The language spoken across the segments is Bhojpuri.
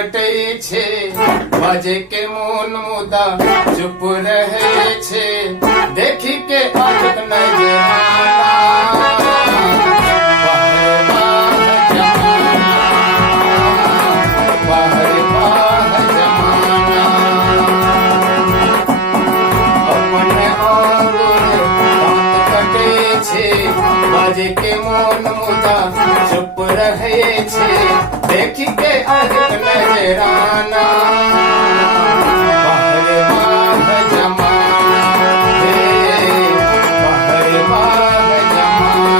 कटे छे बाजे के मोन मुदा चुप रहे छे देखी के आदत नजराना बाहर बाह जमाना अपने आंगुर बात कटे छे बाजे के मोन मुदा चुप रहे छे देखी के आदत नजराना बाहर बाह जमाना बाहर बाह जमाना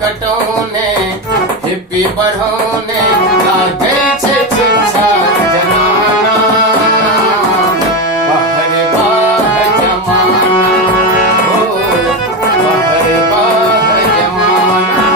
कटौने हिप्पी बढ़ौने लागे छे छिछा जमाना बाहर बाह जमाना हो बाहर बाह जमाना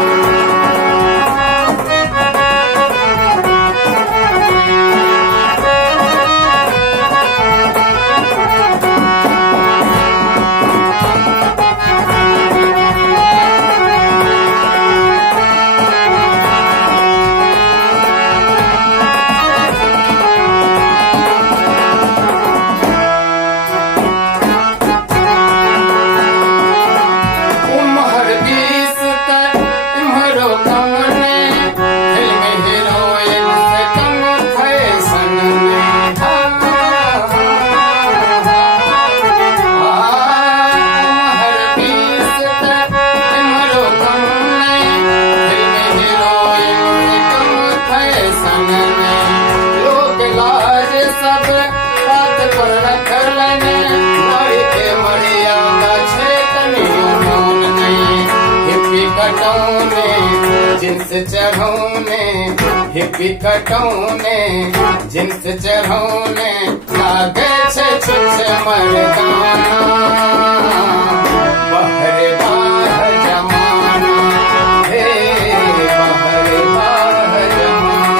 जिन्स चढ़ौने हिप्पी कटौने जिन्स चढ़ौने लागे छे छुच्छे मर्दाना बाहर बाह जमाना हे बाहर बाह जमाना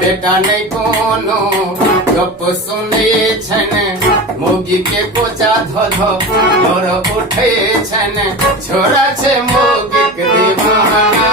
बेटा नहीं कोनो गप सुने छन मोगी के कोचा धो धो और उठे छन छोरा छे मोगी के दीवाना